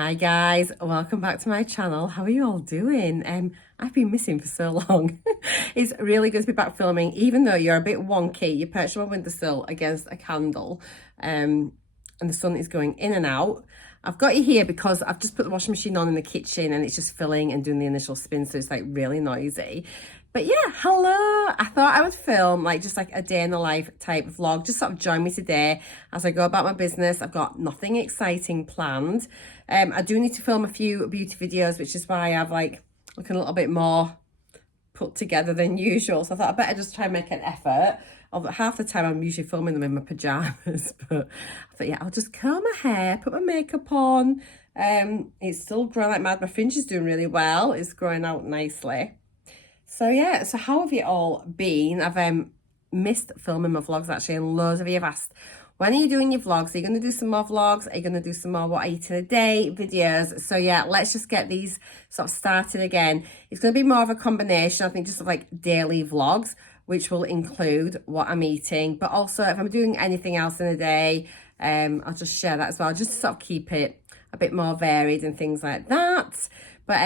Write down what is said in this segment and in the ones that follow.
Hi guys, welcome back to my channel. How are you all doing? I've been missing for so long. It's really good to be back filming, even though you're a bit wonky. You perched on my windowsill against a candle, and the sun is going in and out. I've got you here because I've just put the washing machine on in the kitchen and it's just filling and doing the initial spin, so it's like really noisy. But yeah, hello. I thought I would film just like a day in the life type vlog. Just sort of join me today as I go about my business. I've got nothing exciting planned. I do need to film a few beauty videos, which is why I've looking a little bit more put together than usual. So I thought I better just try and make an effort. Although half the time I'm usually filming them in my pajamas, but I thought, yeah, I'll just curl my hair, put my makeup on. It's still growing like mad. My fringe is doing really well. It's growing out nicely. So yeah, so how have you all been? I've missed filming my vlogs actually, and loads of you have asked, when are you doing your vlogs? Are you going to do some more vlogs? Are you going to do some more what I eat in a day videos? So yeah, let's just get these sort of started again. It's going to be more of a combination, I think, just of like daily vlogs, which will include what I'm eating, but also if I'm doing anything else in a day, I'll just share that as well, just to sort of keep it a bit more varied and things like that. But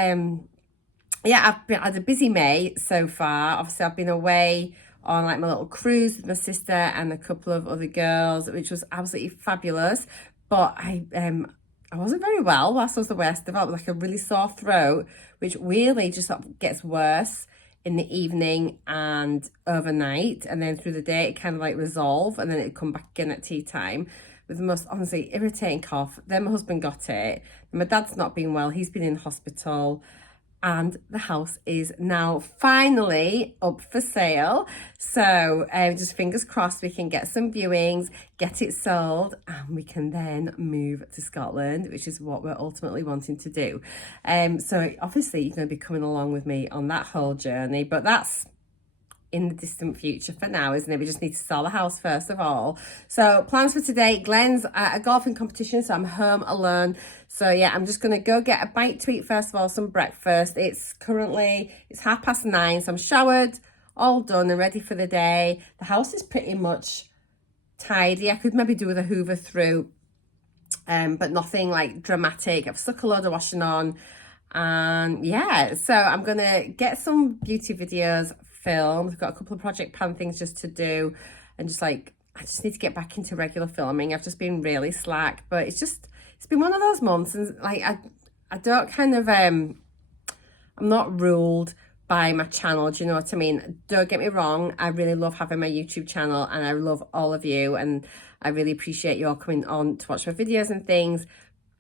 yeah, had a busy May so far. Obviously, I've been away on like my little cruise with my sister and a couple of other girls, which was absolutely fabulous. But I wasn't very well whilst I was away. I developed like a really sore throat, which really just sort of gets worse in the evening and overnight, and then through the day it kind of like resolve, and then it'd come back again at tea time with the most honestly irritating cough. Then my husband got it. My dad's not been well. He's been in hospital. And the house is now finally up for sale. So just fingers crossed we can get some viewings, get it sold, and we can then move to Scotland, which is what we're ultimately wanting to do. So obviously you're going to be coming along with me on that whole journey, but that's in the distant future for now, isn't it? We just need to sell the house first of all. So plans for today, Glenn's at a golfing competition, so I'm home alone. So yeah, I'm just gonna go get a bite to eat first of all, some breakfast. It's 9:30, so I'm showered, all done and ready for the day. The house is pretty much tidy. I could maybe do with a hoover through, but nothing like dramatic. I've stuck a load of washing on, and yeah, so I'm gonna get some beauty videos filmed. I've got a couple of project plan things just to do, and I just need to get back into regular filming. I've just been really slack, but it's been one of those months, and I don't kind of I'm not ruled by my channel, do you know what I mean? Don't get me wrong, I really love having my YouTube channel and I love all of you, and I really appreciate you all coming on to watch my videos and things.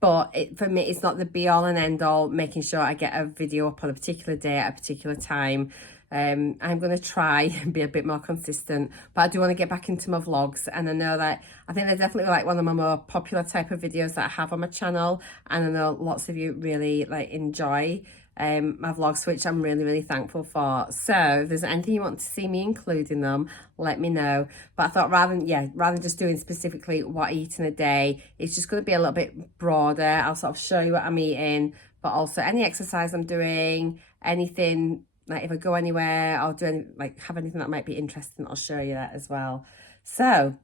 But for me, it's not the be all and end all, making sure I get a video up on a particular day at a particular time. I'm going to try and be a bit more consistent, but I do want to get back into my vlogs, and I know that I think they're definitely like one of my more popular type of videos that I have on my channel, and I know lots of you really enjoy my vlogs, which I'm really thankful for. So if there's anything you want to see me include in them, let me know. But I thought rather than just doing specifically what I eat in a day, it's just going to be a little bit broader. I'll sort of show you what I'm eating, but also any exercise I'm doing, anything, like if I go anywhere or do any, have anything that might be interesting, I'll show you that as well. So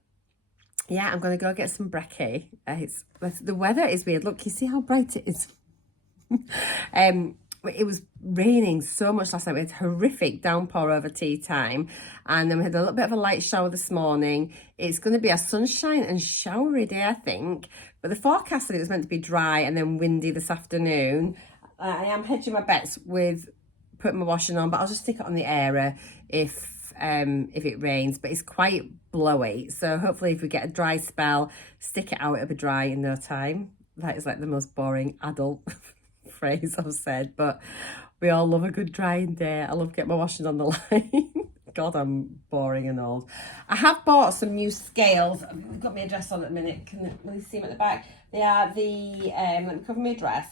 yeah, I'm going to go get some brekkie. The weather is weird. Look, you see how bright it is? It was raining so much last night. We had horrific downpour over tea time, and then we had a little bit of a light shower this morning. It's going to be a sunshine and showery day, I think, but the forecast said it was meant to be dry and then windy this afternoon. I am hedging my bets with putting my washing on, but I'll just stick it on the airer if it rains. But it's quite blowy, so hopefully if we get a dry spell, stick it out, it'll be dry in no time. That is like the most boring adult phrase I've said, but we all love a good drying day. I love getting my washing on the line. God, I'm boring and old. I have bought some new scales. I've got my address on at the minute. Will you see them at the back? They are the let me cover my address.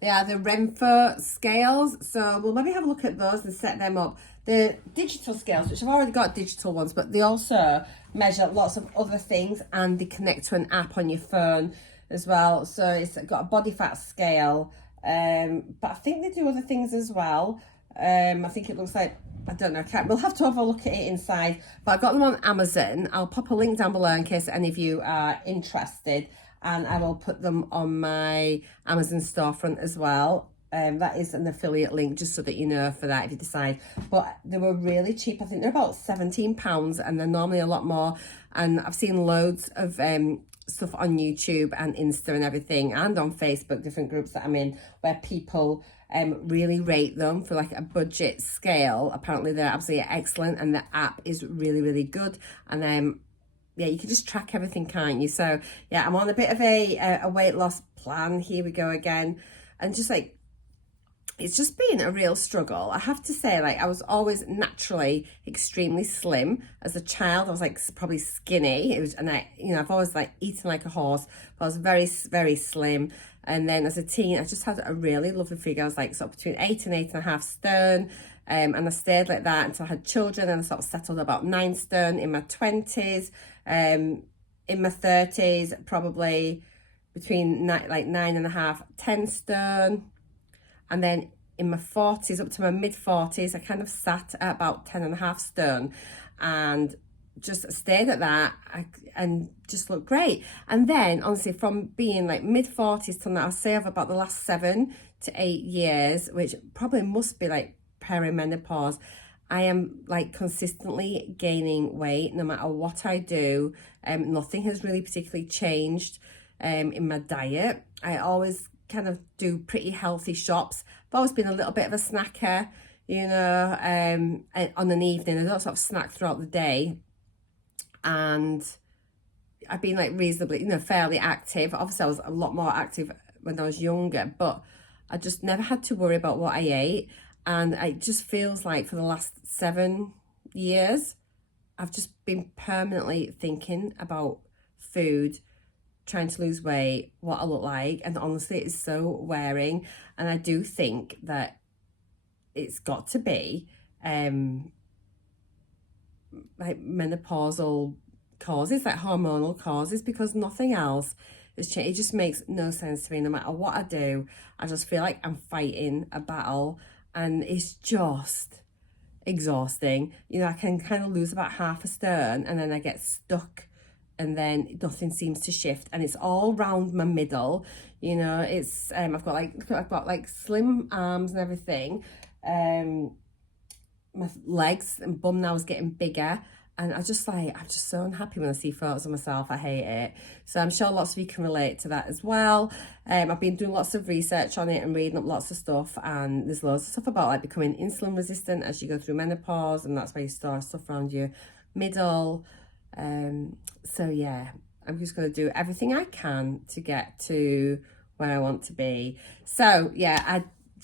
They are the Renfrew scales, so we'll maybe have a look at those and set them up. The digital scales, which I've already got digital ones, but they also measure lots of other things, and they connect to an app on your phone as well. So it's got a body fat scale, but I think they do other things as well. I think it looks like, I don't know, we'll have to have a look at it inside, but I got them on Amazon. I'll pop a link down below in case any of you are interested. and I will put them on my Amazon storefront as well. That is an affiliate link, just so that you know for that if you decide. But they were really cheap. I think they're about £17, and they're normally a lot more. And I've seen loads of stuff on YouTube and Insta and everything, and on Facebook, different groups that I'm in, where people really rate them for like a budget scale. Apparently they're absolutely excellent, and the app is really, really good. And yeah, you can just track everything, can't you? So yeah, I'm on a bit of a weight loss plan. Here we go again. And just like, it's just been a real struggle. I have to say, like, I was always naturally extremely slim. As a child, I was like probably skinny. And I've always like eaten like a horse, but I was very, very slim. And then as a teen, I just had a really lovely figure. I was like sort of between 8 and 8.5 stone. And I stayed like that until I had children, and I sort of settled about 9 stone in my 20s. In my 30s, probably between like 9.5, 10 stone. And then in my 40s, up to my mid 40s, I kind of sat at about 10.5 stone, and just stayed at that and just looked great. And then honestly, from being like mid 40s till now, I'll say over about the last 7 to 8 years, which probably must be like perimenopause, I am like consistently gaining weight no matter what I do. Nothing has really particularly changed in my diet. I always kind of do pretty healthy shops. I've always been a little bit of a snacker, you know, on an evening. I don't sort of snack throughout the day. And I've been like reasonably, you know, fairly active. Obviously I was a lot more active when I was younger, but I just never had to worry about what I ate. And it just feels like for the last 7 years, I've just been permanently thinking about food, trying to lose weight, what I look like. And honestly, it's so wearing. And I do think that it's got to be like menopausal causes, like hormonal causes, because nothing else has changed. It just makes no sense to me. No matter what I do, I just feel like I'm fighting a battle, and it's just exhausting. You know, I can kind of lose about half a stone, and then I get stuck, and then nothing seems to shift, and it's all round my middle. You know, it's I've got like slim arms and everything. My legs and bum now is getting bigger, and I'm just so unhappy when I see photos of myself. I hate it. So I'm sure lots of you can relate to that as well. I've been doing lots of research on it and reading up lots of stuff, and there's loads of stuff about like becoming insulin resistant as you go through menopause, and that's why you store stuff around your middle. So yeah, I'm just going to do everything I can to get to where I want to be. So yeah,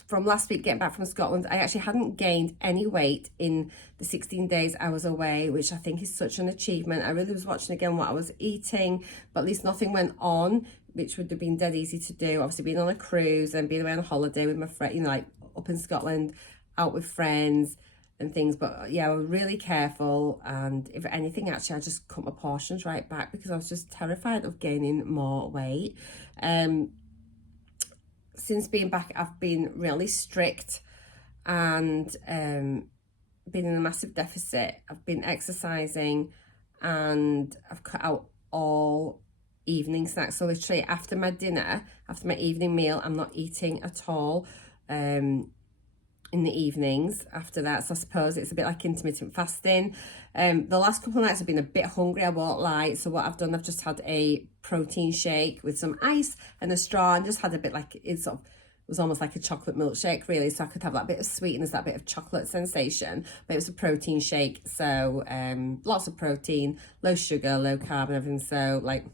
from last week getting back from Scotland, I actually hadn't gained any weight in the 16 days I was away, which I think is such an achievement. I really was watching again what I was eating, but at least nothing went on, which would have been dead easy to do. Obviously being on a cruise and being away on a holiday with my friend, you know, like up in Scotland, out with friends and things. But yeah, I was really careful, and if anything, actually I just cut my portions right back because I was just terrified of gaining more weight. Since being back, I've been really strict and been in a massive deficit. I've been exercising, and I've cut out all evening snacks. So literally after my dinner, after my evening meal, I'm not eating at all in the evenings after that. So I suppose it's a bit like intermittent fasting. The last couple of nights I've been a bit hungry, I won't lie. So what I've done, I've just had a protein shake with some ice and a straw, and just had a bit like, it was almost like a chocolate milkshake really, so I could have that bit of sweetness, that bit of chocolate sensation, but it was a protein shake. So lots of protein, low sugar, low carb and everything. So like,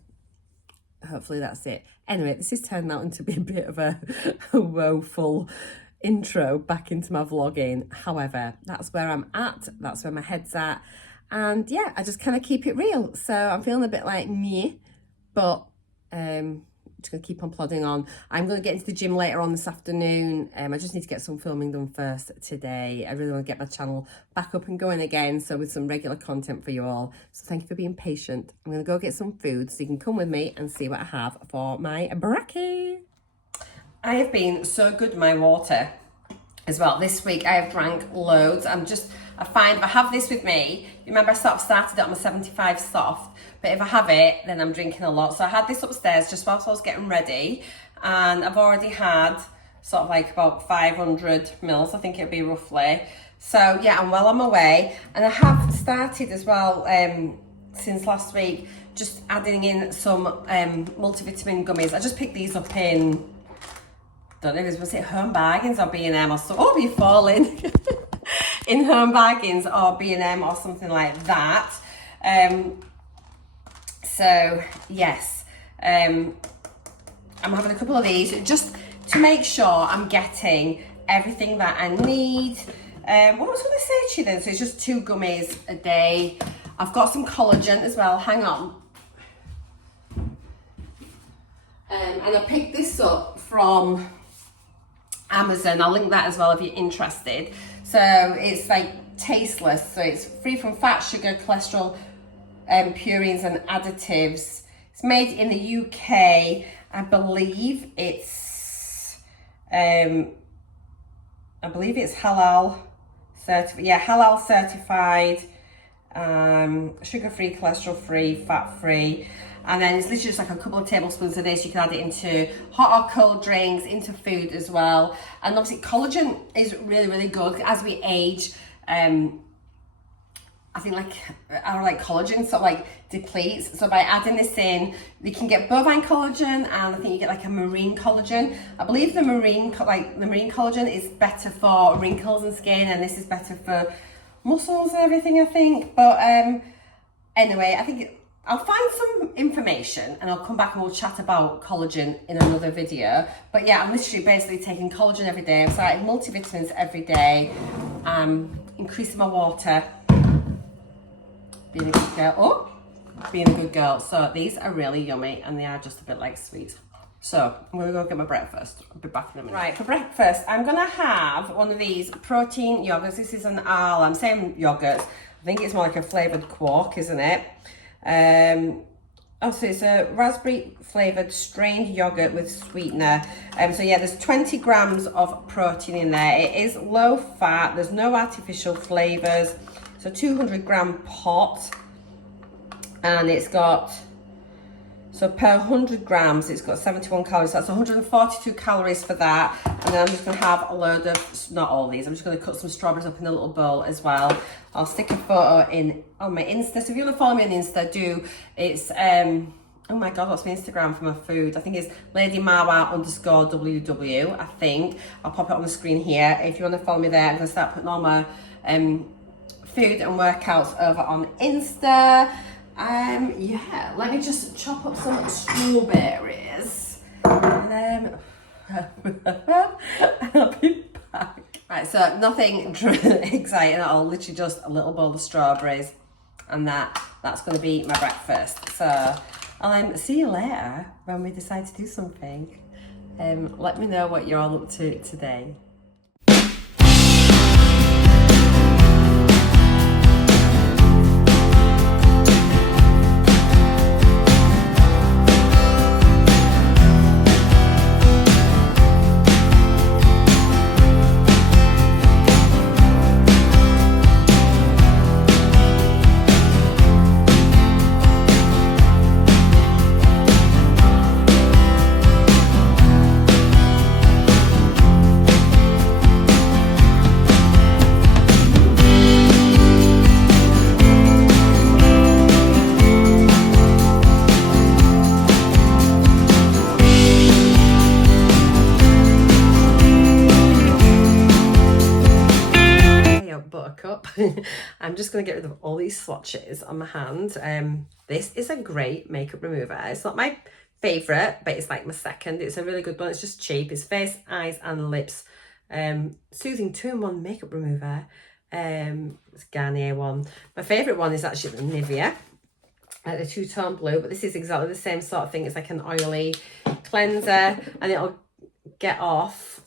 hopefully that's it. Anyway, this is turning out into be a bit of a woeful intro back into my vlogging. However, that's where I'm at, that's where my head's at, and yeah, I just kind of keep it real. So I'm feeling a bit like me, but I'm just gonna keep on plodding on. I'm gonna get into the gym later on this afternoon. I just need to get some filming done first today. I really want to get my channel back up and going again, so with some regular content for you all. So thank you for being patient. I'm gonna go get some food so you can come with me and see what I have for my brekkie. I have been so good with my water as well this week. I have drank loads. I've I find if I have this with me, remember I sort of started it on my 75 soft, but if I have it, then I'm drinking a lot. So I had this upstairs just whilst I was getting ready, and I've already had sort of like about 500 mils, I think it'll be roughly. So yeah, I'm well on my way. And I have started as well, since last week, just adding in some multivitamin gummies. I just picked these up in, don't know if it was it Home Bargains or B&M or so. Oh, you're falling. In Home Bargains or B&M or something like that. So yes, I'm having a couple of these just to make sure I'm getting everything that I need. What was I going to say to you then? So it's just 2 gummies a day. I've got some collagen as well. Hang on. And I picked this up from Amazon. I'll link that as well if you're interested. So it's like tasteless. So it's free from fat, sugar, cholesterol, purines and additives. It's made in the UK. I believe it's halal certified. Yeah, halal certified, sugar-free, cholesterol-free, fat-free. And then it's literally just like a couple of tablespoons of this. You can add it into hot or cold drinks, into food as well. And obviously collagen is really, really good as we age. I think our collagen sort of like depletes. So by adding this in, you can get bovine collagen, and I think you get like a marine collagen. I believe the marine collagen is better for wrinkles and skin, and this is better for muscles and everything, I think. But anyway, I think I'll find some information and I'll come back and we'll chat about collagen in another video. But yeah, I'm literally basically taking collagen every day. I'm starting multivitamins every day. Increasing my water. Being a good girl. Being a good girl. So these are really yummy and they are just a bit like sweet. So I'm gonna go get my breakfast. I'll be back in a minute. Right, for breakfast, I'm gonna have one of these protein yogurts. This is an Arla. I'm saying yogurts. I think it's more like a flavoured quark, isn't it? So it's a raspberry flavoured strained yogurt with sweetener. So yeah, there's 20 grams of protein in there. It is low fat. There's no artificial flavours. It's a 200 gram pot, and it's got, so per 100 grams, it's got 71 calories. So that's 142 calories for that. And then I'm just going to have a load of, not all these, I'm just going to cut some strawberries up in a little bowl as well. I'll stick a photo in on my Insta. So if you want to follow me on Insta, do. It's, oh my God, what's my Instagram for my food? I think it's ladymawabeauty, I think. I'll pop it on the screen here. If you want to follow me there, I'm going to start putting all my food and workouts over on Insta. Yeah, let me just chop up some strawberries and I'll be back. Right, so nothing exciting at all, literally just a little bowl of strawberries, and that's going to be my breakfast. So I'll see you later when we decide to do something. Let me know what you're all up to today. I'm just going to get rid of all these swatches on my hand. This is a great makeup remover. It's not my favourite, but it's like my second. It's a really good one. It's just cheap. It's face, eyes and lips. Soothing 2-in-1 makeup remover. It's a Garnier one. My favourite one is actually the Nivea. The two-tone blue, but this is exactly the same sort of thing. It's like an oily cleanser, and it'll get off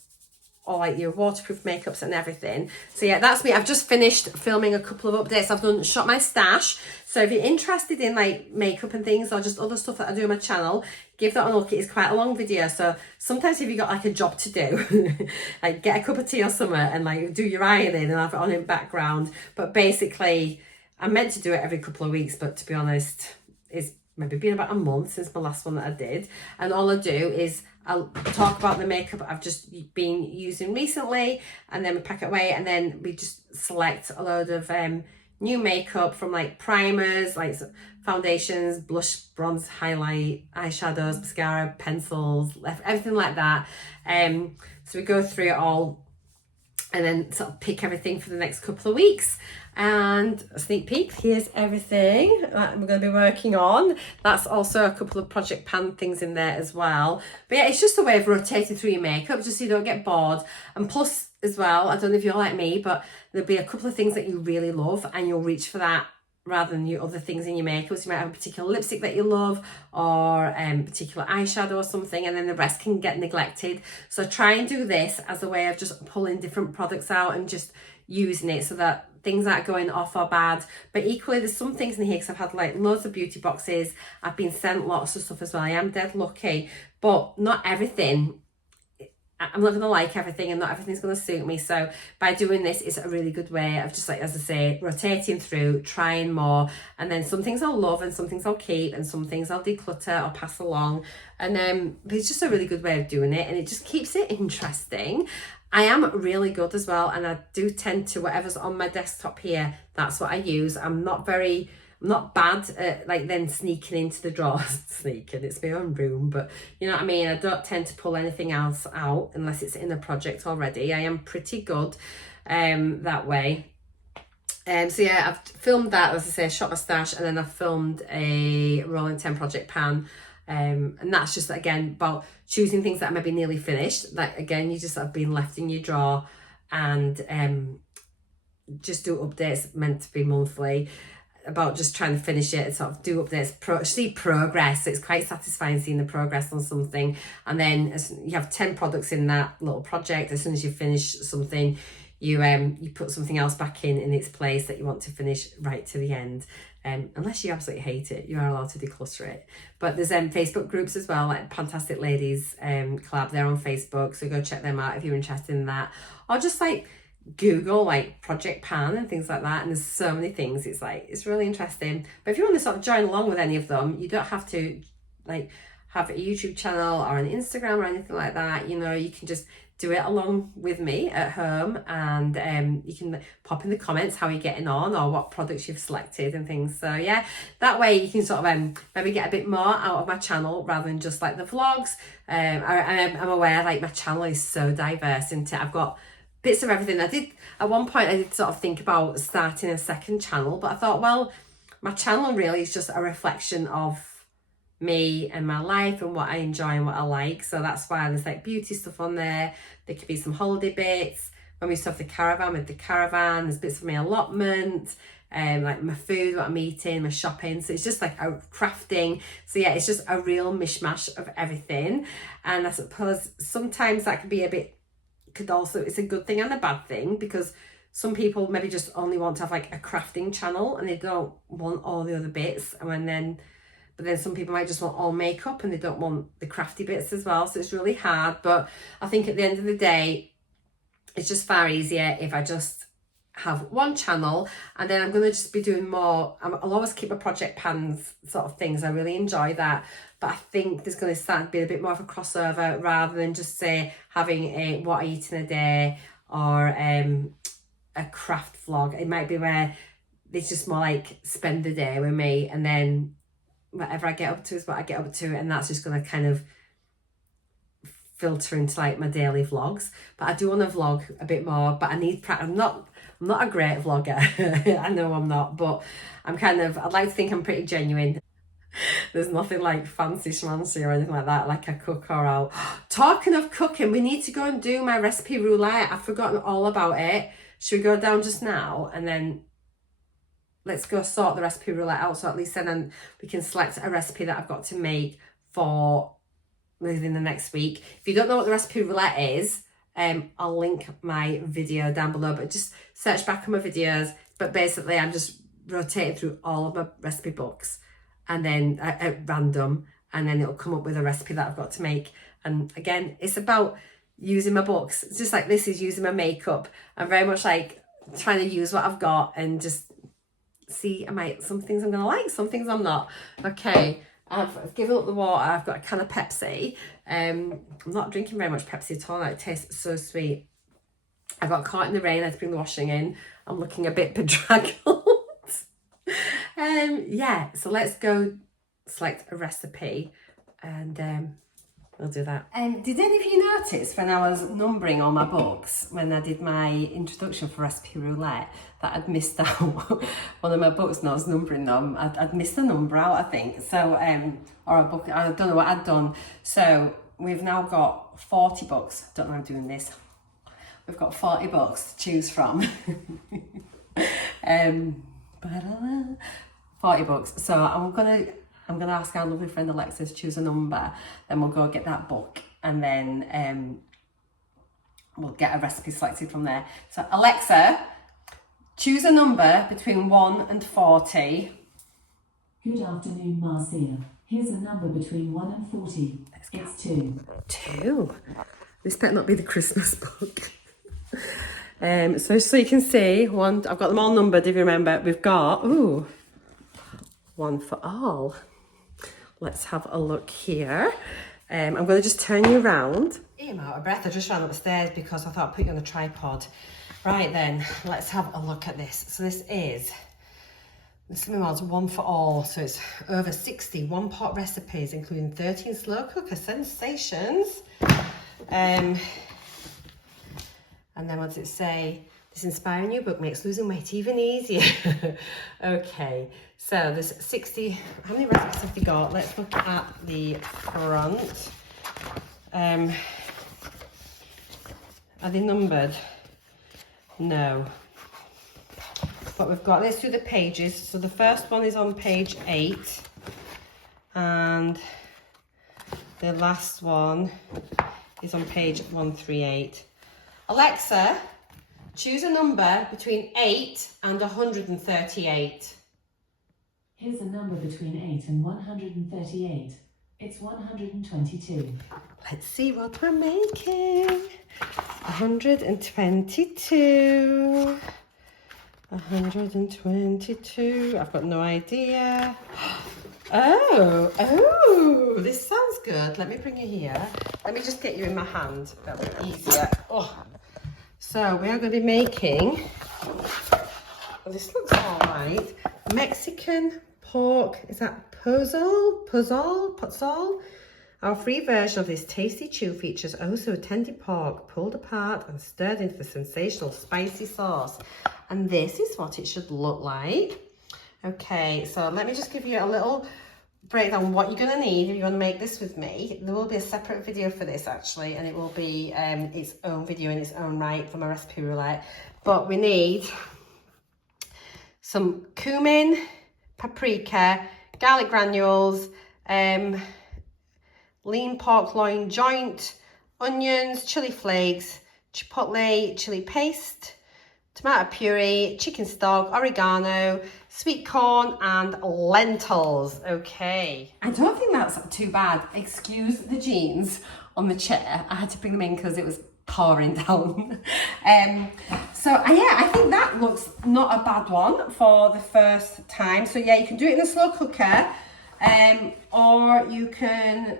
all like your waterproof makeups and everything. So yeah, that's me. I've just finished filming a couple of updates. I've done shot my stash. So if you're interested in like makeup and things or just other stuff that I do on my channel, give that a look. It is quite a long video. So sometimes if you've got like a job to do, like get a cup of tea or something and like do your ironing and have it on in background. But basically I'm meant to do it every couple of weeks, but to be honest, it's maybe been about a month since my last one that I did. And all I do is I'll talk about the makeup I've just been using recently, and then we pack it away, and then we just select a load of new makeup from like primers, like foundations, blush, bronze, highlight, eyeshadows, mascara, pencils, everything like that. So we go through it all and then sort of pick everything for the next couple of weeks. And a sneak peek, here's everything that we're going to be working on. That's also a couple of project pan things in there as well. But yeah, it's just a way of rotating through your makeup just so you don't get bored. And plus as well, I don't know if you're like me, but there'll be a couple of things that you really love and you'll reach for that rather than your other things in your makeup. So you might have a particular lipstick that you love, or particular eyeshadow or something, and then the rest can get neglected. So try and do this as a way of just pulling different products out and just using it so that things aren't going off or bad. But equally, there's some things in here because I've had like loads of beauty boxes. I've been sent lots of stuff as well. I am dead lucky, but not everything. I'm not going to like everything and not everything's going to suit me. So by doing this, it's a really good way of just like, as I say, rotating through, trying more. And then some things I'll love and some things I'll keep and some things I'll declutter or pass along. And it's just a really good way of doing it. And it just keeps it interesting. I am really good as well. And I do tend to, whatever's on my desktop here, that's what I use. I'm not bad at like then sneaking into the drawers. Sneaking, it's my own room, but you know what I mean? I don't tend to pull anything else out unless it's in a project already. I am pretty good that way. So yeah, I've filmed that, as I say, shot my stash, and then I've filmed a rolling 10 project pan. And that's just again about choosing things that are maybe nearly finished, that again you just have been left in your drawer, and just do updates meant to be monthly, about just trying to finish it and sort of do updates, see progress. It's quite satisfying seeing the progress on something. And then as you have 10 products in that little project, as soon as you finish something, you put something else back in its place that you want to finish right to the end. Unless you absolutely hate it, you are allowed to declutter it. But there's Facebook groups as well, like Fantastic Ladies Club. They're on Facebook, so go check them out if you're interested in that. Or just like Google like project pan and things like that, and there's so many things. It's like, it's really interesting. But if you want to sort of join along with any of them, you don't have to like have a YouTube channel or an Instagram or anything like that. You know, you can just do it along with me at home, and you can pop in the comments how you're getting on or what products you've selected and things. So yeah, that way you can sort of maybe get a bit more out of my channel rather than just like the vlogs. I'm aware like my channel is so diverse into, I've got bits of everything. At one point I did sort of think about starting a second channel, but I thought, well, my channel really is just a reflection of me and my life and what I enjoy and what I like. So that's why there's like beauty stuff on there. There could be some holiday bits. When we used to have the caravan, with the caravan, there's bits of my allotment, like my food, what I'm eating, my shopping. So it's just like a crafting. So yeah, it's just a real mishmash of everything. And I suppose sometimes that could be it's a good thing and a bad thing, because some people maybe just only want to have like a crafting channel and they don't want all the other bits. But then some people might just want all makeup and they don't want the crafty bits as well. So it's really hard. But I think at the end of the day, it's just far easier if I just have one channel, and then I'm going to just be doing more. I'll always keep a project pans sort of things. I really enjoy that. But I think there's going to start to be a bit more of a crossover, rather than just say having a what I eat in a day or a craft vlog. It might be where it's just more like spend the day with me, and then whatever I get up to is what I get up to, and that's just going to kind of filter into like my daily vlogs. But I do want to vlog a bit more, but I need practice. I'm not a great vlogger. I know I'm not, but I'd like to think I'm pretty genuine. There's nothing like fancy schmancy or anything like that, like I cook or out. Talking of cooking, we need to go and do my recipe roulette. I've forgotten all about it. Should we go down just now and then let's go sort the recipe roulette out, so at least then we can select a recipe that I've got to make for within the next week. If you don't know what the recipe roulette is, I'll link my video down below, but just search back on my videos. But basically I'm just rotating through all of my recipe books and then at random, and then it'll come up with a recipe that I've got to make. And again, it's about using my books. It's just like this is using my makeup. I'm very much like trying to use what I've got and just see, some things I'm gonna like, some things I'm not. Okay, I've given up the water. I've got a can of Pepsi. I'm not drinking very much Pepsi at all. It tastes so sweet. I got caught in the rain. I had to bring the washing in. I'm looking a bit bedraggled. Yeah, so let's go select a recipe and we'll do that. Did any of you notice when I was numbering all my books, when I did my introduction for recipe roulette, that I'd missed out one of my books and I was numbering them. I'd missed a number out, I think. So, or a book, I don't know what I'd done. So we've now got 40 books. Don't know how I'm doing this. We've got 40 books to choose from. 40 books. So I'm gonna ask our lovely friend Alexa to choose a number. Then we'll go get that book, and then we'll get a recipe selected from there. So Alexa, choose a number between 1 and 40. Good afternoon, Marcia. Here's a number between 1 and 40. It's 2. 2. This better not be the Christmas book. So you can see, I've got them all numbered, if you remember. We've got, one for all. Let's have a look here. I'm going to just turn you around. I'm out of breath. I just ran upstairs because I thought I'd put you on a tripod. Right then, let's have a look at this. So this is the Slimming World's One for All. So it's over 60 one-pot recipes, including 13 slow cooker sensations. And then what does it say? This inspiring new book makes losing weight even easier. Okay, so there's 60, how many recipes have they got? Let's look at the front. Are they numbered? No. But we've got, let's do the pages. So the first one is on page 8. And the last one is on page 138. Alexa, choose a number between 8 and 138. Here's a number between 8 and 138. It's 122. Let's see what we're making. 122. 122. I've got no idea. Oh, this sounds good. Let me bring you here. Let me just get you in my hand. That'll be easier. Oh. So we are going to be making, well, this looks all right, Mexican pork, is that pozole? Our free version of this tasty chew features also tender pork pulled apart and stirred into the sensational spicy sauce. And this is what it should look like. Okay, so let me just give you a little breakdown what you're going to need if you want to make this with me. There will be a separate video for this actually, and it will be its own video in its own right for my recipe roulette. But we need some cumin, paprika, garlic granules, lean pork loin joint, onions, chili flakes, chipotle chili paste, tomato puree, chicken stock, oregano, sweet corn and lentils. Okay. I don't think that's too bad. Excuse the jeans on the chair. I had to bring them in because it was pouring down. Yeah, I think that looks not a bad one for the first time. So yeah, you can do it in a slow cooker, or you can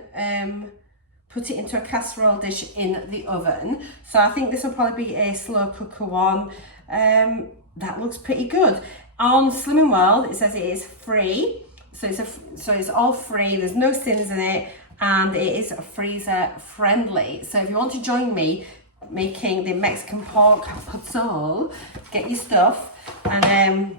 put it into a casserole dish in the oven. So I think this will probably be a slow cooker one. That looks pretty good. On Slimming World, it says it is free. So it's all free. There's no sins in it, and it is freezer friendly. So if you want to join me making the Mexican pork pozole, get your stuff, and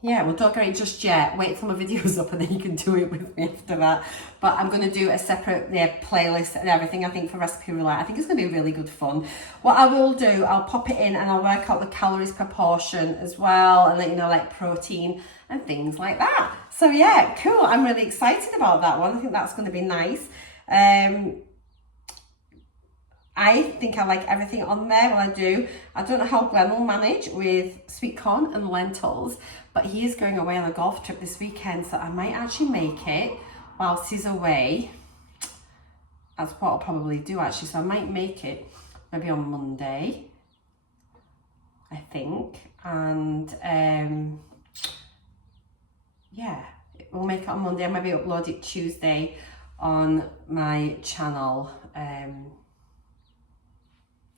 yeah, well, don't get it just yet. Wait till my video's up and then you can do it with me after that. But I'm going to do a separate playlist and everything, I think, for Recipe Roulette. I think it's going to be really good fun. What I will do, I'll pop it in and I'll work out the calories per portion as well, and let you know, like, protein and things like that. So yeah, cool. I'm really excited about that one. I think that's going to be nice. I think I like everything on there. Well, I do. I don't know how Glenn will manage with sweet corn and lentils, but he is going away on a golf trip this weekend, so I might actually make it whilst he's away. That's what I'll probably do actually. So I might make it maybe on Monday, I think. And yeah, we'll make it on Monday. I maybe upload it Tuesday on my channel.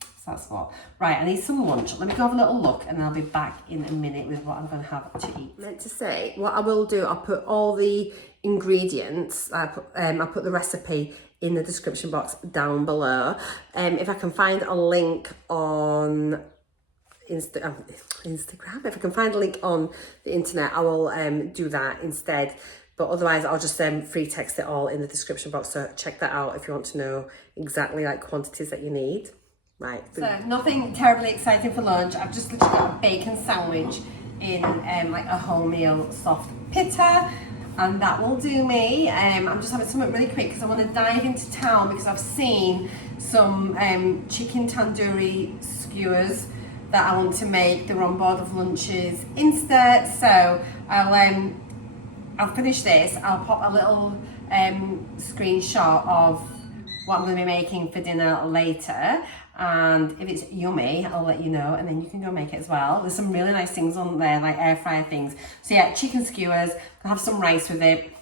So that's what. Right, I need some lunch. Let me go have a little look and I'll be back in a minute with what I'm going to have to eat. Meant to say, what I will do, I'll put all the ingredients, I'll put the recipe in the description box down below. If I can find a link on Instagram, if I can find a link on the internet, I will do that instead. But otherwise, I'll just free text it all in the description box. So check that out if you want to know exactly like quantities that you need. Right. So nothing terribly exciting for lunch. I've just literally got a bacon sandwich in like a wholemeal soft pita, and that will do me. I'm just having something really quick because I want to dive into town because I've seen some chicken tandoori skewers that I want to make. They're on board of lunches Insta. So I'll finish this. I'll pop a little screenshot of what I'm going to be making for dinner later, and if it's yummy I'll let you know, and then you can go make it as well. There's some really nice things on there, like air fryer things. So yeah, chicken skewers. I'll have some rice with it.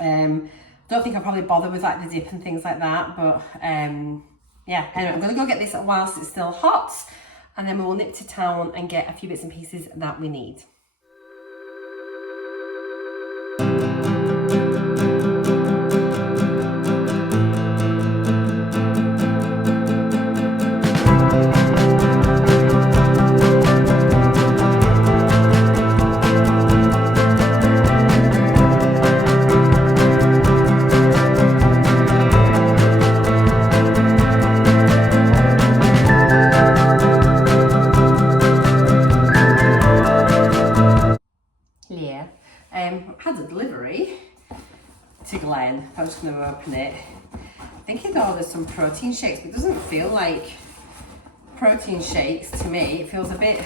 Don't think I'll probably bother with like the dip and things like that, but yeah, anyway, I'm going to go get this whilst it's still hot, and then we will nip to town and get a few bits and pieces that we need. Had a delivery to Glenn. I'm just going to open it. I think he'd ordered some protein shakes, but it doesn't feel like protein shakes to me. It feels a bit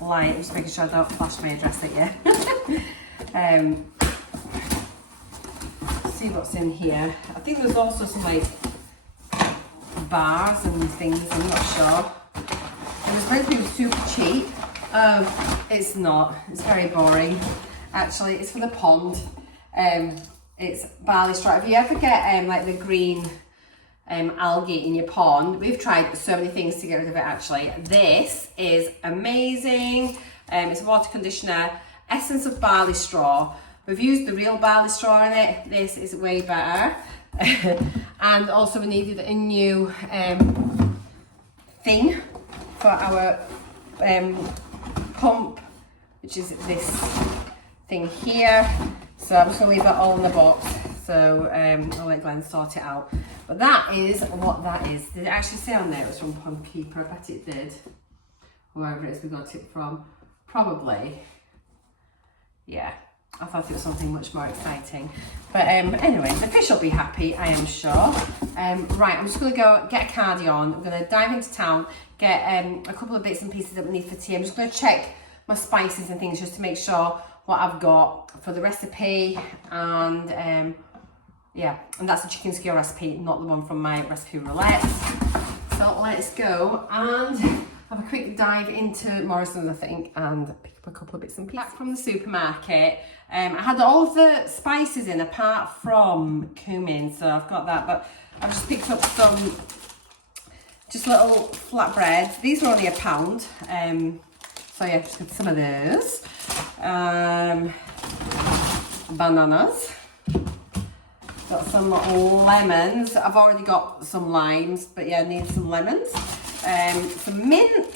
light. I'm just making sure I don't flash my address at you. See what's in here. I think there's also some like bars and things. I'm not sure. It was meant to be super cheap. Oh, it's not. It's very boring. Actually, it's for the pond. It's barley straw. If you ever get like the green algae in your pond, we've tried so many things to get rid of it actually. This is amazing. It's a water conditioner, essence of barley straw. We've used the real barley straw in it. This is way better. And also we needed a new thing for our pump, which is this thing here. So I'm just going to leave that all in the box. So I'll let Glenn sort it out. But that is what that is. Did it actually say on there it was from Pond Keeper? I bet it did. Whoever it is we got it from. Probably. Yeah. I thought it was something much more exciting. But anyway, the fish will be happy, I am sure. Right, I'm just going to go get a cardi on. I'm going to dive into town, get a couple of bits and pieces that we need for tea. I'm just going to check my spices and things just to make sure what I've got for the recipe. And yeah, and that's the chicken skewer recipe, not the one from my recipe roulette. So let's go and have a quick dive into Morrison's, I think, and pick up a couple of bits and pieces. Back from the supermarket. I had all of the spices in apart from cumin, so I've got that, but I've just picked up some just little flatbreads. These were only £1. So yeah, just got some of those. Bananas. Got some lemons. I've already got some limes, but yeah, I need some lemons. Some mint.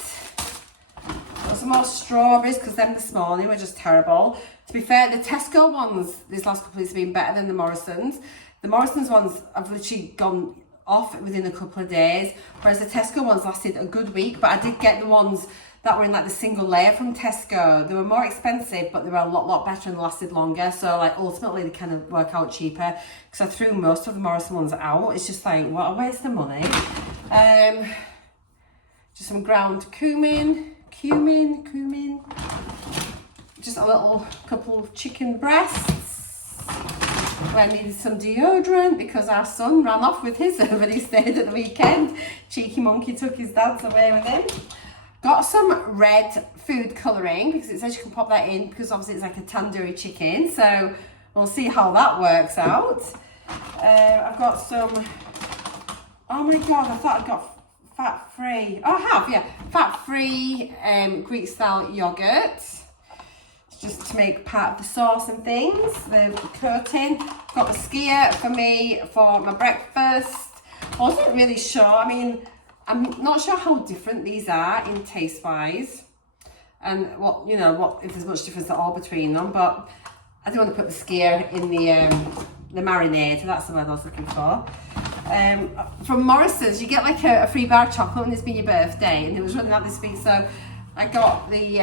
Got some more strawberries because them this morning were just terrible. To be fair, the Tesco ones this last couple of weeks have been better than the Morrison's. The Morrison's ones have literally gone off within a couple of days, whereas the Tesco ones lasted a good week. But I did get the ones that were in like the single layer from Tesco. They were more expensive, but they were a lot better and lasted longer. So like ultimately they kind of work out cheaper, because I threw most of the Morrison ones out. It's just like, what a waste of money. Just some ground cumin. Just a little couple of chicken breasts. I needed some deodorant because our son ran off with his when he stayed at the weekend. Cheeky monkey took his dad's away with him. Got some red food colouring because it says you can pop that in, because obviously it's like a tandoori chicken. So we'll see how that works out. I've got some, oh my God, I thought I got fat-free. Oh, I have, yeah. Fat-free Greek style yogurt. Just to make part of the sauce and things, the coating. Got the skyr for me for my breakfast. I wasn't really sure. I mean, I'm not sure how different these are in taste-wise, and what, you know, what if there's much difference at all between them. But I do want to put the skyr in the marinade. That's the word I was looking for. From Morrison's, you get like a free bar of chocolate when it's been your birthday, and it was running out this week. So I got the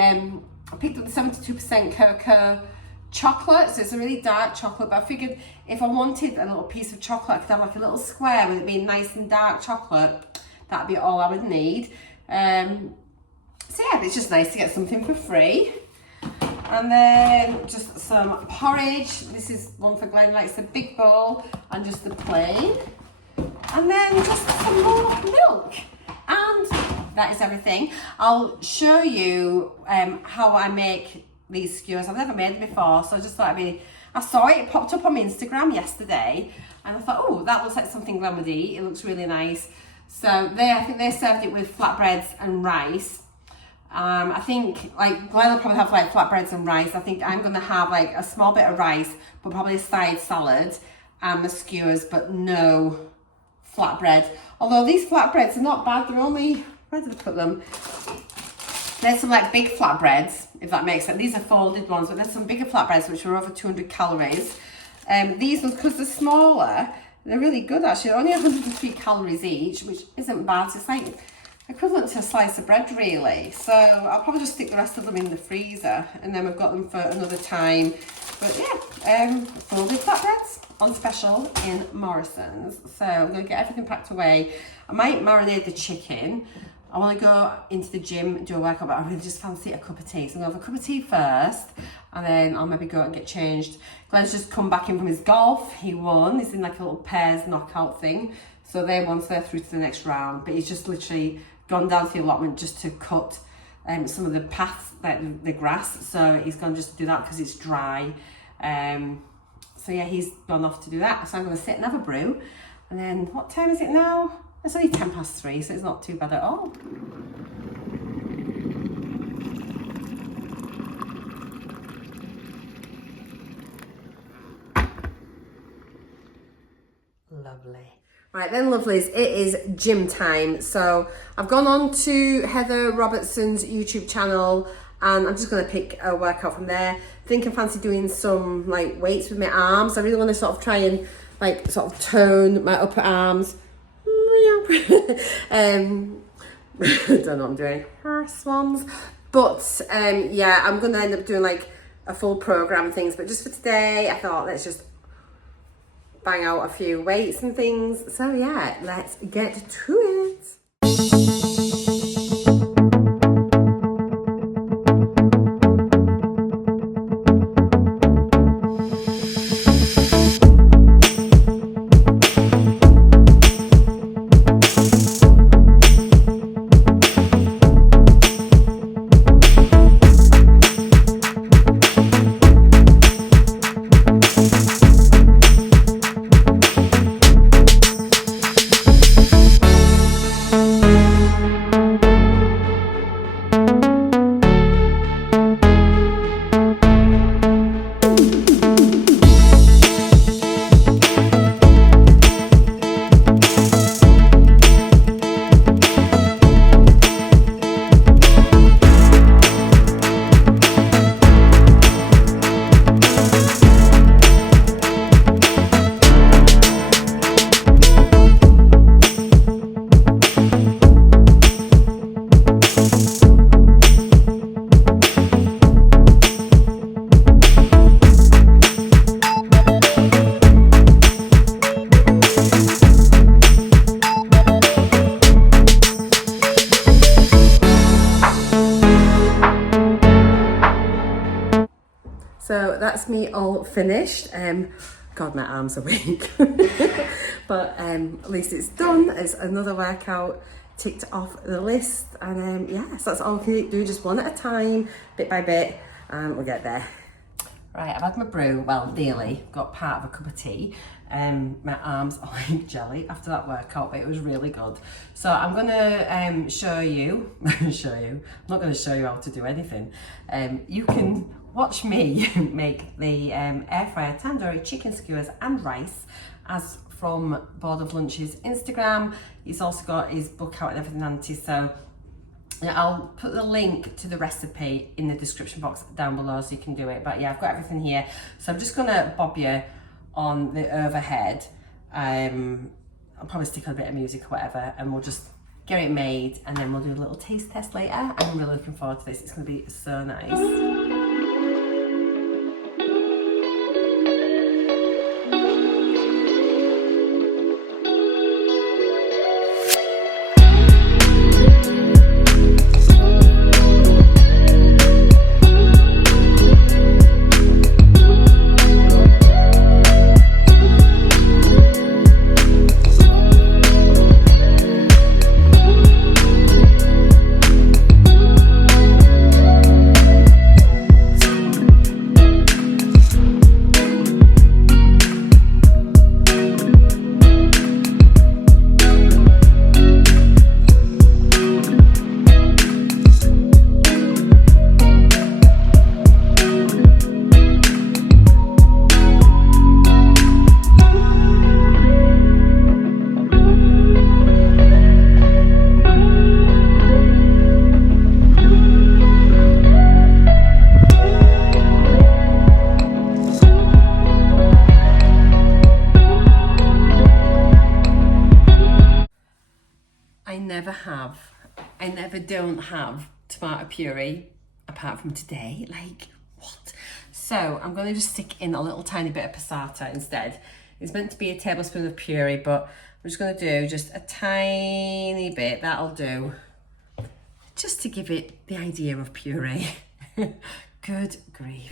I picked up the 72% cocoa chocolate, so it's a really dark chocolate, but I figured if I wanted a little piece of chocolate, I could have like a little square with it being nice and dark chocolate. That'd be all I would need. So yeah, it's just nice to get something for free. And then just some porridge. This is one for Glenn, likes the big bowl and just the plain. And then just some more milk. And that is everything. I'll show you how I make these skewers. I've never made them before, so I just thought I saw it popped up on my Instagram yesterday, and I thought, oh, that looks like something Glenn would eat. It looks really nice. So I think they served it with flatbreads and rice. I think like Glenn will probably have like flatbreads and rice. I think I'm gonna have like a small bit of rice, but probably a side salad and the skewers, but no flatbread. Although these flatbreads are not bad. They're only, where did I put them? There's some like big flatbreads, if that makes sense. These are folded ones, but there's some bigger flatbreads which are over 200 calories. These ones, because they're smaller, they're really good actually. They're only 103 calories each, which isn't bad. So it's like equivalent to a slice of bread really. So I'll probably just stick the rest of them in the freezer, and then we've got them for another time. But yeah, folded flatbreads on special in Morrison's. So I'm going to get everything packed away. I might marinate the chicken. I want to go into the gym and do a workout, but I really just fancy a cup of tea. So I'm going to have a cup of tea first, and then I'll maybe go and get changed. Glenn's just come back in from his golf. He won. He's in like a little pairs knockout thing. So they won, so they're through to the next round. But he's just literally gone down to the allotment just to cut some of the paths, like the grass. So he's going to just do that because it's dry. So yeah, he's gone off to do that. So I'm going to sit and have a brew. And then, what time is it now? It's only 3:10, so it's not too bad at all. Lovely. Right then, lovelies, it is gym time. So I've gone on to Heather Robertson's YouTube channel, and I'm just going to pick a workout from there. I think I fancy doing some like weights with my arms. I really want to sort of try and like sort of tone my upper arms. I don't know what I'm doing. Swans. But yeah, I'm going to end up doing like a full program and things. But just for today, I thought let's just bang out a few weights and things. So yeah, let's get to it. that's me all finished. God, my arms are weak. But at least it's done. It's another workout ticked off the list. And yeah, so that's all we can do, just one at a time, bit by bit, and we'll get there. Right, I've had my brew, well, nearly, got part of a cup of tea. My arms are like jelly after that workout, but it was really good. So I'm gonna show you, I'm not gonna show you how to do anything. You can watch me make the air fryer tandoori chicken skewers and rice as from Board of Lunch's Instagram. He's also got his book out and everything, Auntie, so yeah, I'll put the link to the recipe in the description box down below so you can do it. But yeah, I've got everything here. So I'm just gonna bob you on the overhead. I'll probably stick on a bit of music or whatever, and we'll just get it made, and then we'll do a little taste test later. I'm really looking forward to this. It's gonna be so nice. I never don't have tomato puree apart from today. Like, what? So I'm going to just stick in a little tiny bit of passata instead. It's meant to be a tablespoon of puree, but I'm just going to do just a tiny bit. That'll do, just to give it the idea of puree. Good grief.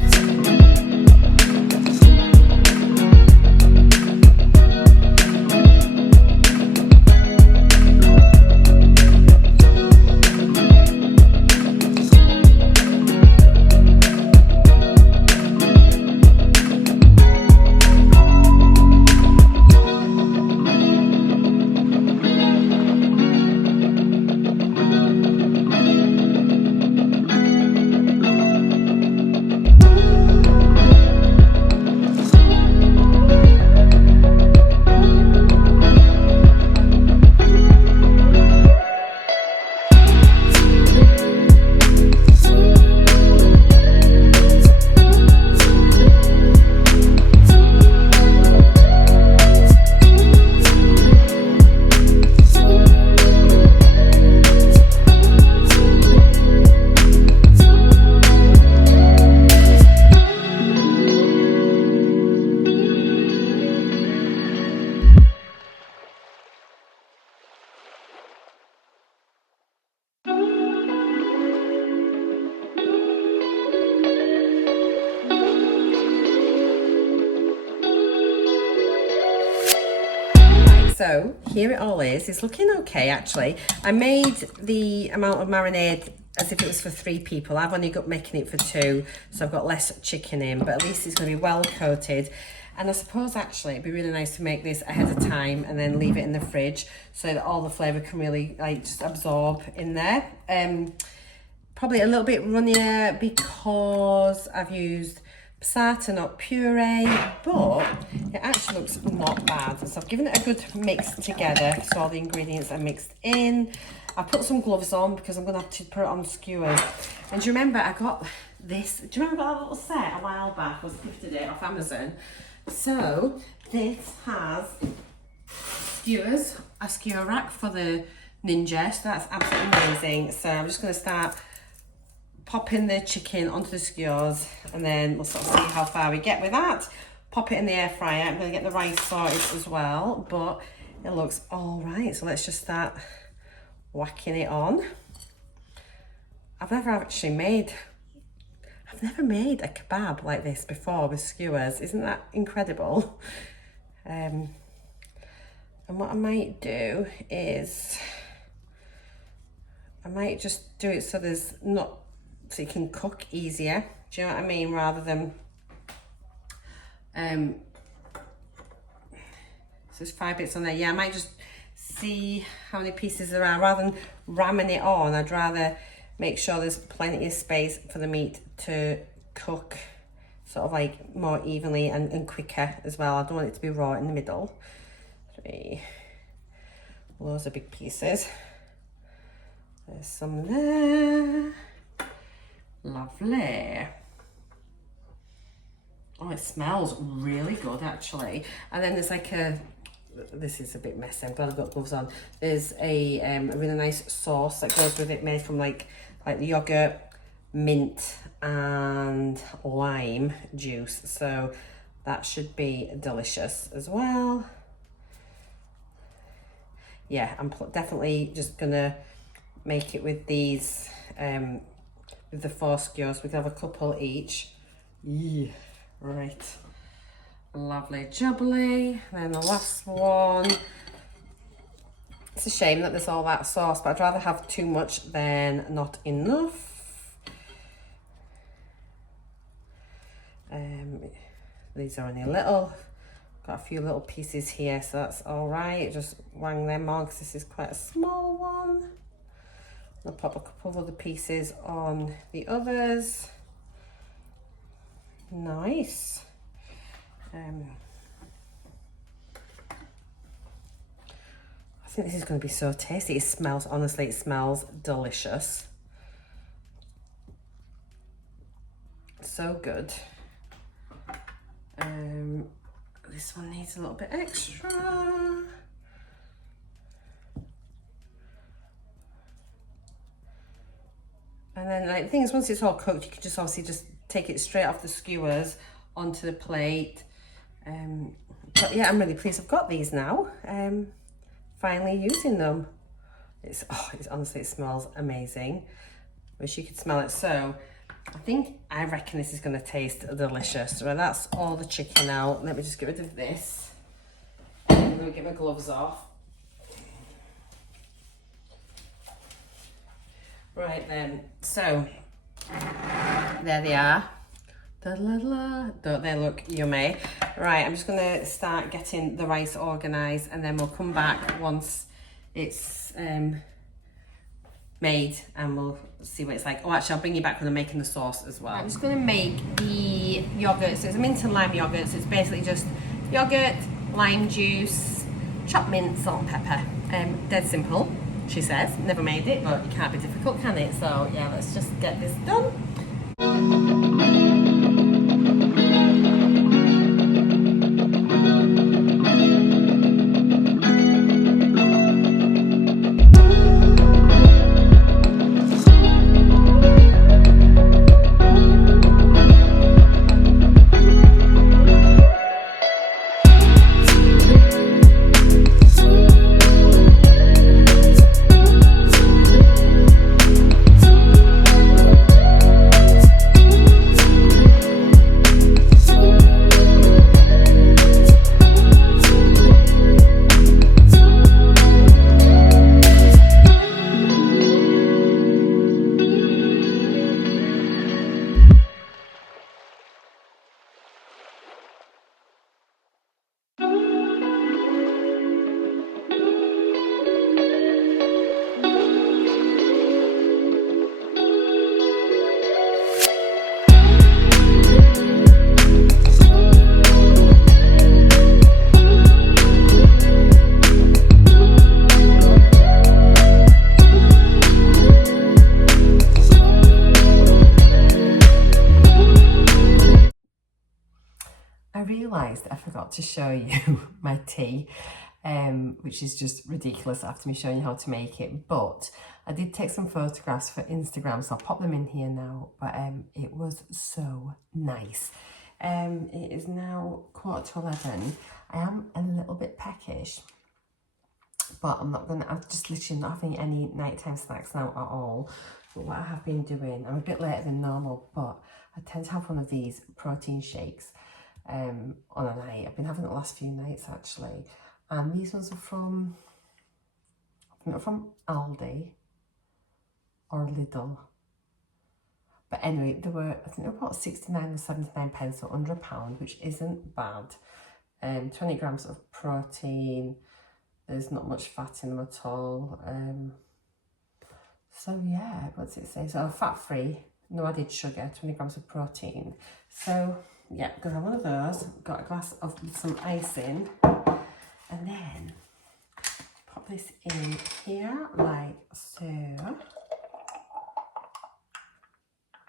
So here it all is. It's looking okay, actually. I made the amount of marinade as if it was for 3 people. I've only got making it for 2, so I've got less chicken in, but at least it's going to be well coated. And I suppose actually it'd be really nice to make this ahead of time and then leave it in the fridge so that all the flavour can really like just absorb in there. Probably a little bit runnier because I've used passata, not puree, but it actually looks not bad. So I've given it a good mix together so all the ingredients are mixed in. I put some gloves on because I'm going to have to put it on skewers. And do you remember I got this, do you remember that little set a while back? I was gifted it off Amazon. So this has skewers, a skewer rack for the Ninja, so that's absolutely amazing. So I'm just going to start popping the chicken onto the skewers, and then we'll sort of see how far we get with that. Pop it in the air fryer. I'm going to get the rice sorted as well, but it looks all right. So let's just start whacking it on. I've never I've never made a kebab like this before with skewers. Isn't that incredible? And what I might do is, I might just do it so there's not, so you can cook easier. Do you know what I mean? Rather than, so there's 5 bits on there. Yeah, I might just see how many pieces there are. Rather than ramming it on, I'd rather make sure there's plenty of space for the meat to cook sort of like more evenly and quicker as well. I don't want it to be raw in the middle. 3, loads of big pieces. There's some there. Lovely. Oh, it smells really good actually. And then there's like a, this is a bit messy, I'm glad I've got gloves on. There's a really nice sauce that goes with it, made from like the yogurt, mint and lime juice. So that should be delicious as well. Yeah, I'm definitely just gonna make it with these, with the 4 skewers. We can have a couple each. Yeah, right. Lovely jubbly. Then the last one. It's a shame that there's all that sauce, but I'd rather have too much than not enough. These are only little. Got a few little pieces here, so that's all right. Just wang them on because this is quite a small one. I'll pop a couple of other pieces on the others. Nice. I think this is going to be so tasty. It smells, honestly, it smells delicious. So good. This one needs a little bit extra. And then, like, the thing is, once it's all cooked, you can just obviously just take it straight off the skewers onto the plate. But yeah, I'm really pleased I've got these now. Finally using them. It's honestly, it smells amazing. Wish you could smell it. So I reckon this is going to taste delicious. Well, that's all the chicken out. Let me just get rid of this. I'm going to get my gloves off. Right then, so there they are. Don't they look yummy? Right, I'm just going to start getting the rice organised, and then we'll come back once it's made and we'll see what it's like. Oh, actually, I'll bring you back when I'm making the sauce as well. I'm just going to make the yogurt. So it's a mint and lime yogurt. So it's basically just yogurt, lime juice, chopped mint, salt and pepper. Dead simple, she says. Never made it, but it can't be difficult, can it? So yeah, let's just get this done. I forgot to show you my tea, which is just ridiculous after me showing you how to make it, but I did take some photographs for Instagram, so I'll pop them in here now. But it was so nice. It is now 11:15. I am a little bit peckish, But I'm just literally not having any nighttime snacks now at all. But what I have been doing, I'm a bit later than normal, but I tend to have one of these protein shakes on a night. I've been having it the last few nights actually. And these ones are from, I think they're from Aldi or Lidl. But anyway, they were, I think they were about 69 or 79 pence, so under £1, which isn't bad. 20 grams of protein. There's not much fat in them at all. So yeah, what's it say? So fat-free, no added sugar, 20 grams of protein. So yeah, gonna have one of those. Got a glass of some ice in, and then pop this in here like so.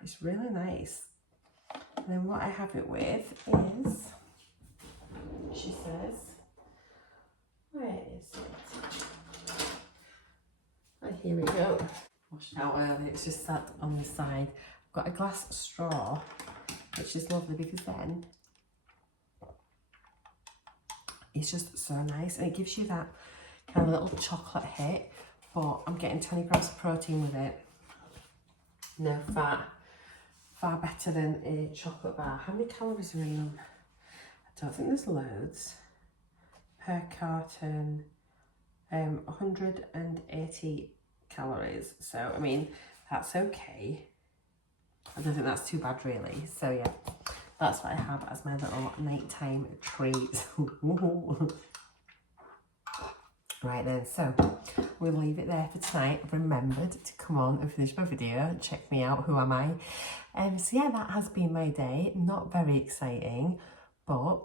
It's really nice. And then what I have it with is, she says, where is it? Oh, here we go. Washed out early, it's just sat on the side. I've got a glass straw, which is lovely because then it's just so nice and it gives you that kind of little chocolate hit, but I'm getting 20 grams of protein with it. No fat. Far better than a chocolate bar. How many calories are in them? I don't think there's loads. Per carton, 180 calories. So, I mean, that's okay. I don't think that's too bad really. So yeah, that's what I have as my little nighttime treat. Right then, so we'll leave it there for tonight. I've remembered to come on and finish my video, check me out, who am I? So yeah, that has been my day. Not very exciting, but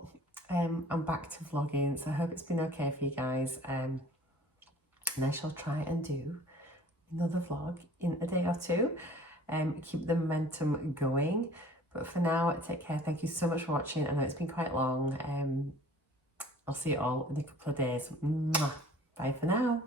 I'm back to vlogging, so I hope it's been okay for you guys. And I shall try and do another vlog in a day or two. Keep the momentum going. But for now, take care. Thank you so much for watching. I know it's been quite long. I'll see you all in a couple of days. Mwah. Bye for now.